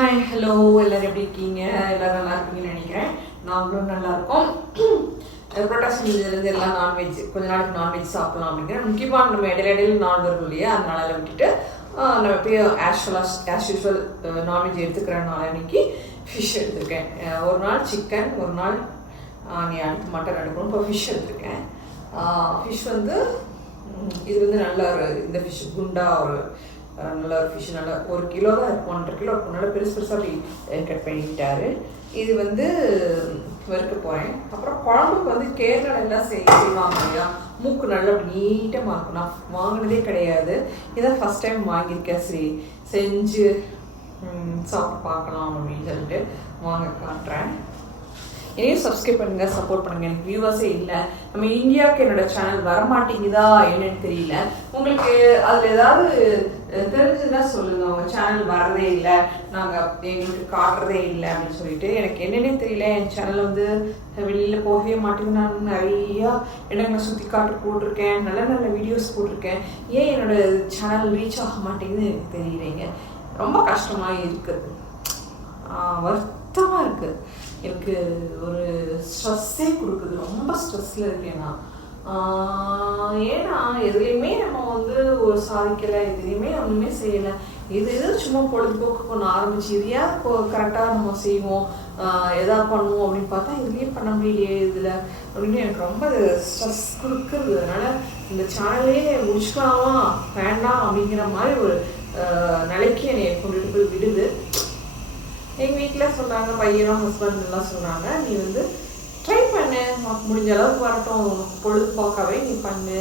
Hi hello எல்லோரும் எப்படி இருக்கீங்க? எல்லோரும் நல்லா இருக்கீங்கன்னு நினைக்கிறேன். நாங்களும் நல்லா இருக்கோம். புரோட்டாசி இதுலேருந்து எல்லாம் நான்வெஜ் கொஞ்ச நாளைக்கு நான்வெஜ் சாப்பிடலாம் அப்படிங்கிற முக்கியமாக நம்ம இடையில நாள் வரும் இல்லையா, அதனால விட்டுட்டு நம்ம எப்பயும் ஆஸ் யூஸ்வல் நான்வெஜ் எடுத்துக்கிறனால இன்னைக்கு ஃபிஷ் எடுத்துருக்கேன். ஒரு நாள் சிக்கன், ஒரு நாள் நீ அடுத்து மட்டன் எடுக்கணும். இப்போ ஃபிஷ் எடுத்துருக்கேன். ஃபிஷ் வந்து இது வந்து நல்ல ஒரு இந்த ஃபிஷ் குண்டா ஒரு நல்ல ஒரு ஃபிஷ், நல்லா 1 கிலோ தான் இருக்கும், 1.5 கிலோ இருக்கும். நல்லா பெருசாக அப்படி கட் பண்ணிக்கிட்டாரு. இது வந்து வறுக்க போகிறேன். அப்புறம் குழம்புக்கு வந்து கேரளாவில் எல்லாம் செய்வாங்க இல்லையா, மூக்கு நல்லா நீட்டமாக இருக்கும். நான் வாங்கினதே கிடையாது, இதான் ஃபஸ்ட் டைம் வாங்கியிருக்கேன். சரி செஞ்சு சாப்பிட்டு பார்க்கலாம் அப்படின்னு சொல்லிட்டு வாங்க காட்டுறேன். என்னையும் சப்ஸ்கிரைப் பண்ணுங்கள், சப்போர்ட் பண்ணுங்கள். எனக்கு வியூவர்ஸே இல்லை. நம்ம இந்தியாவுக்கு என்னோடய சேனல் வரமாட்டேங்குதா என்னன்னு தெரியல. உங்களுக்கு அதில் ஏதாவது தெரிஞ்சுன்னா சொல்லுங்கள். உங்கள் சேனல் வரதே இல்லை, நாங்கள் எங்களுக்கு காட்டுறதே இல்லை அப்படின்னு சொல்லிட்டு. எனக்கு என்னென்னே தெரியல. என் சேனல் வந்து வெளியில் போகவே மாட்டேங்குது. நான் நிறையா இடங்களை சுற்றி காட்டு போட்டிருக்கேன், நல்ல நல்ல வீடியோஸ் போட்டிருக்கேன். ஏன் என்னோடய சேனல் ரீச் ஆக மாட்டேங்குதுன்னு எனக்கு தெரியலைங்க. ரொம்ப கஷ்டமாக இருக்குது, வருத்தமாக இருக்குது. எனக்கு ஒரு ஸ்ட்ரெஸ்ஸே கொடுக்குது. ரொம்ப ஸ்ட்ரெஸ்ஸில் இருக்கேன் நான். ஏன்னா எதுலேயுமே நம்ம வந்து ஒரு சாதிக்கலை, எதுலேயுமே ஒன்றுமே செய்யலை. இது சும்மா பொழுதுபோக்கு பண்ண ஆரம்பிச்சு இதையா கரெக்டாக நம்ம செய்வோம், எதாவது பண்ணுவோம் அப்படின்னு பார்த்தா இதுலேயே பண்ண முடியலையே இதில் அப்படின்னு எனக்கு ரொம்ப ஸ்ட்ரெஸ் கொடுக்குறது. அதனால் இந்த சேனலே முடிச்சுக்கலாமா வேண்டாம் அப்படிங்கிற மாதிரி ஒரு நிலைக்கு என்னை கொண்டுட்டு போய் விடுது. எங்கள் வீட்டில் சொல்கிறாங்க, பையனும் ஹஸ்பண்ட் எல்லாம் சொல்கிறாங்க, நீ வந்து ட்ரை பண்ணு, முடிஞ்ச அளவுக்கு வரட்டும், பொழுதுபோக்காவே நீ பண்ணு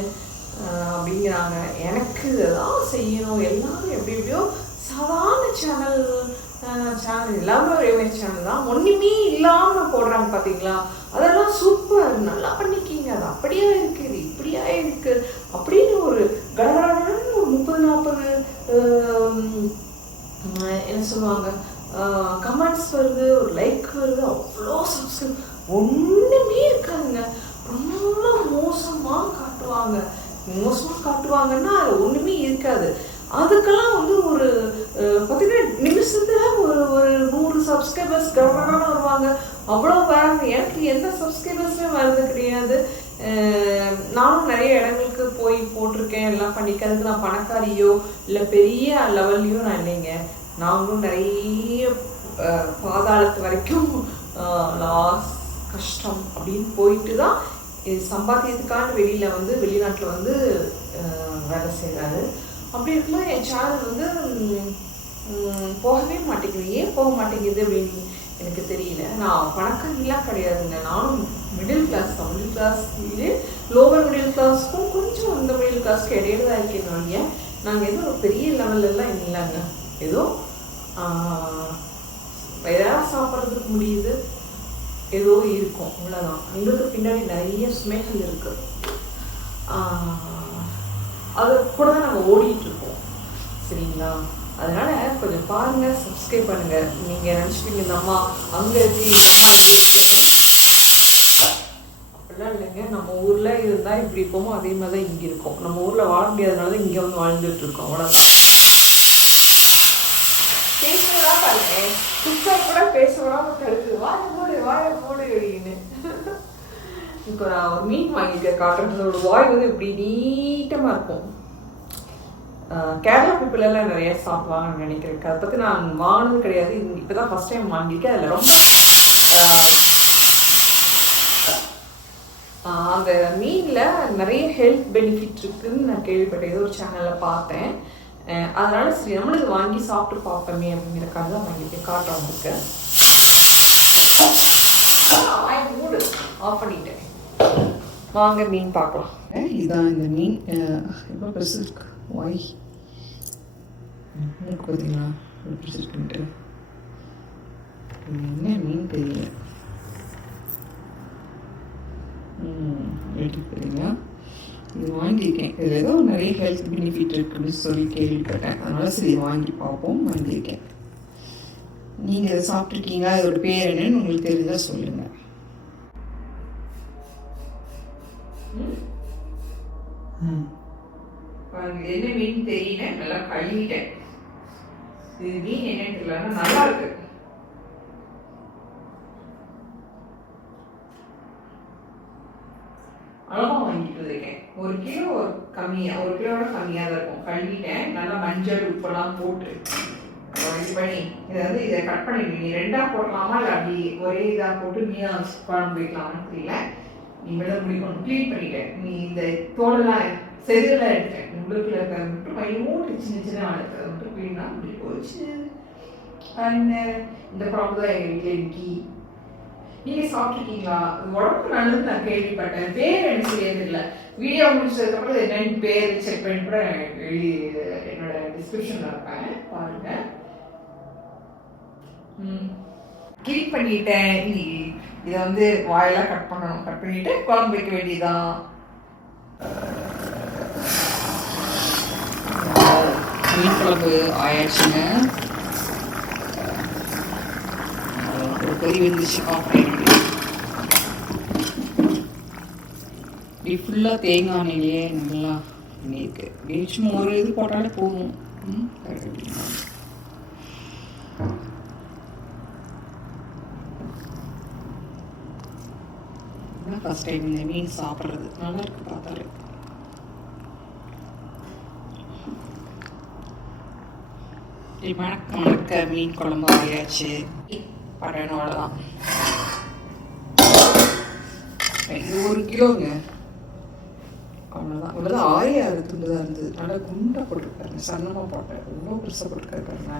அப்படிங்கிறாங்க. எனக்கு இதெல்லாம் செய்யணும். எல்லாரும் எப்படி எப்படியோ சாதாரண சேனல் எல்லாமே ஒரே சேனல் தான், ஒன்றுமே இல்லாமல் போடுறாங்க பார்த்தீங்களா. அதெல்லாம் சூப்பர், நல்லா பண்ணிக்கிங்க, அது அப்படியே இருக்குது, இது இப்படியா இருக்குது அப்படின்னு ஒரு கடகடன்னு ஒரு 30-40 என்ன சொல்லுவாங்க கமெண்ட்ஸ் வருது, ஒரு லைக் வருது, அவ்வளோ சப்ஸ்கிரைப், ஒன்றுமே இருக்காதுங்க. ரொம்ப மோசமாக காட்டுவாங்கன்னா அது ஒன்றுமே இருக்காது. அதுக்கெல்லாம் வந்து ஒரு பார்த்தீங்கன்னா நிமிஷத்தில் ஒரு 100 சப்ஸ்கிரைபர்ஸ் கவனம் வருவாங்க, அவ்வளோ வராங்க. எனக்கு எந்த சப்ஸ்கிரைபர்ஸுமே வரது கிடையாது. நானும் நிறைய இடங்களுக்கு போய் போட்டிருக்கேன், எல்லாம் பண்ணிக்க. அதுக்கு நான் பணக்காரியோ இல்லை பெரிய லெவல்லையோ நான் இல்லைங்க. நாங்களும் நிறைய பாதாளத்து வரைக்கும் லாஸ் கஷ்டம் அப்படின்னு போயிட்டு தான் சம்பாத்தியத்துக்கான வெளிநாட்டில் வந்து வேலை செய்கிறாரு. அப்படி இருக்கும்போது என் சேனல் வந்து போகவே மாட்டேங்குது. ஏன் போக மாட்டேங்குது அப்படின்னு எனக்கு தெரியல. நான் பணக்காரிலாம் கிடையாதுங்க, நானும் மிடில் கிளாஸ் தான். மிடில் கிளாஸ்லேயே லோவர் மிடில் கிளாஸ்க்கும் கொஞ்சம் அந்த மிடில் கிளாஸ்க்கு இடையில தான் இருக்கேன் நான். நாங்கள் எதுவும் ஒரு பெரிய லெவல்லலாம் இல்லைங்க, ஏதோ ஏதாவது சாப்பிட்றதுக்கு முடியுது, ஏதோ இருக்கும், அவ்வளோதான். எங்களுக்கு பின்னாடி நிறைய சுமைகள் இருக்கு, அது கூட தான் நாங்கள் ஓடிட்டுருக்கோம், சரிங்களா. அதனால கொஞ்சம் பாருங்க, சப்ஸ்கிரைப் பண்ணுங்க. நீங்கள் நினச்சிப்பீங்க இந்த அம்மா அங்கே இருக்கு, இந்த அம்மா இங்கே இருக்குன்னு. அப்படிலாம் இல்லைங்க. நம்ம ஊரில் இருந்தால் இப்படி இருக்கோமோ அதே மாதிரி தான் இங்கே இருக்கோம். நம்ம ஊரில் வாழ முடியாதனால தான் இங்கே வந்து வாழ்ந்துட்டு இருக்கோம், அவ்வளோதான். பேசுறதா பாருங்க, குக்கர் கூட பேச விடாம தடுக்குது, வாய மூடு அப்படின்னு. இப்போ நான் ஒரு மீன் வாங்கியிருக்கேன் காட்டுறதோட வாய் வந்து இப்படி நீட்டமாக இருக்கும். கேரளா பீப்புள் எல்லாம் நிறைய சாப்பிடுவாங்கன்னு நினைக்கிறேன். அதை பற்றி நான் வாங்கினது கிடையாது, இப்போ தான் ஃபஸ்ட் டைம் வாங்கியிருக்கேன். அதில் ரொம்ப அந்த மீனில் நிறைய ஹெல்த் பெனிஃபிட் இருக்குதுன்னு நான் கேள்விப்பட்டேன், ஏதோ ஒரு சேனலில் பார்த்தேன். அதனால சரி நம்மளுக்கு வாங்கி சாப்பிட்டு பார்ப்போமே அப்படிங்கிறக்காக தான் வாங்கிட்டு காட்டுறோம். இருக்கு மூடு ஆஃப் பண்ணிட்டேன். வாங்க மீன் பார்க்கலாம். இதுதான் இந்த மீன், எவ்வளோ பெருசு இருக்கு வாய், பார்த்தீங்களா எவ்வளோ பெருசு இருக்குன்ட்டு. என்ன மீன் தெரியல, எடுத்து பார்த்தீங்களா. இது வாங்கியிருக்கேன், இதில் ஏதோ நிறைய ஹெல்த் பெனிஃபிட் இருக்குன்னு சொல்லி கேள்விப்பட்டேன், அதனால சரி வாங்கி பார்ப்போம், வாங்கியிருக்கேன். நீங்கள் இதை சாப்பிட்ருக்கீங்களா, இதோட பேர் என்னன்னு உங்களுக்கு தெரிஞ்சால் சொல்லுங்கள். என்ன மீன் தெரியல, நல்லா கழுவிட்டேன். இது மீன் என்னன்னு தெரியல, ஆனால் நல்லா இருக்கு. அளவா வாங்கிட்டு இருக்கேன். 1 கிலோ கம்மியாக, 1 கிலோட கம்மியாக தான் இருக்கும். கழுவிட்டேன், நல்லா மஞ்சள் உப்பெல்லாம் போட்டு இது பண்ணி இதை கட் பண்ணிட்டு நீ 2ஆ போடலாமா இல்லை அப்படி ஒரே இதாக போட்டு மீன் குழம்பு வைக்கலாமான்னு தெரியல. இனிமேல் முடிக்கணும். க்ளீன் பண்ணிட்டேன். நீ இந்த தோலெல்லாம் செதிலாம் எடுத்தேன். உள்ளுக்குள்ள இருக்கிறத மட்டும் பையோட்டு சின்ன சின்ன இருக்கிறத மட்டும் க்ளீனா அப்படி போச்சு. இந்த குழம்பு தான் எங்கள் வீட்டில் இன்னைக்கு. நீங்கள் சாப்பிட்ருக்கீங்களா? உடம்புக்கு நல்லது நான் கேள்விப்பட்டேன். பேர் எனக்கு தெரியல. வீடியோ முடிச்சதுக்கப்புறம் என்னென்னு பேர் செக் பண்ணி கூட என்னோட டிஸ்கிரிப்ஷனில் இருப்பேன், பாருங்க. க்ளீன் பண்ணிட்டேன். இதை வாயெல்லாம் கட் பண்ணணும். கட் பண்ணிட்டு குழம்பு வைக்க வேண்டியதான். மீன் குழம்பு ஆயாச்சுங்க. ஒரு கொதி வந்துச்சு. இப்படி ஃபுல்லாக தேங்காய் எண்ணெயிலேயே நல்லா பண்ணியிருக்கு. சும்மா ஒரு இது போட்டாலே போகும். ஃபர்ஸ்ட் டைம் இந்த மீன் சாப்பிட்றது. நல்லா இருக்கு பார்த்தாலே. மணக்க மணக்க மீன் குழம்பு ஆயாச்சு. படணும் அவ்வளோதான். இது 1 கிலோங்க. அவ்வளோதான். இவ்வளோதான் 6 துண்டு தான் இருந்தது. நல்லா குண்டாக போட்டிருக்காருங்க. சன்னமாக போட்டேன். இவ்வளோ பெருசாக போட்டிருக்காரு பாருங்க.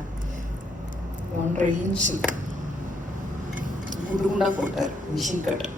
1.5 இன்ச்சு குண்டு குண்டாக போட்டார் மிஷின் கட்டர்.